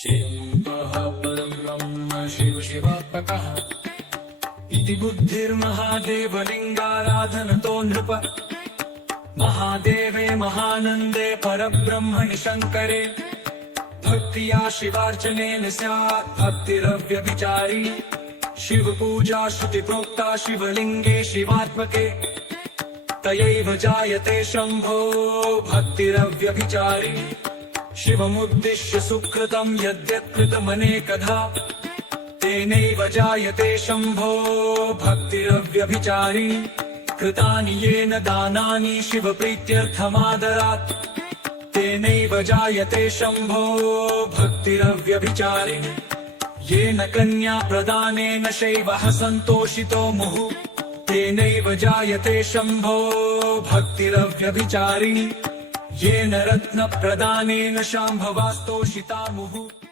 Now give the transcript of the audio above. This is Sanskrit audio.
शिवः परं ब्रह्म शिव शिवात्मकः इति बुद्धिर्महादेवलिङ्गाराधनतो नृप महादेवे महानन्दे परब्रह्मणि शङ्करे भक्तिया शिवार्चनेन स्यात् भक्तिरव्यभिचारी शिवपूजा श्रुतिप्रोक्ता शिवलिङ्गे शिवात्मके तयैव जायते शम्भो भक्तिरव्यभिचारी शिवमुद्दिश्य सुकृतं यद्यत् कृतमनेकधा तेनैव जायते शम्भो भक्तिरव्यभिचारी कृतानि येन दानानि शिवप्रीत्यर्थमादरात् तेनैव जायते शम्भो भक्तिरव्यभिचारी येन कन्या प्रदानेन शैवः सन्तोषितो मुहुः तेनैव जायते शम्भो भक्तिरव्यभिचारी येन रत्नप्रदानेन शाम्भवास्तोषिता मुहुः।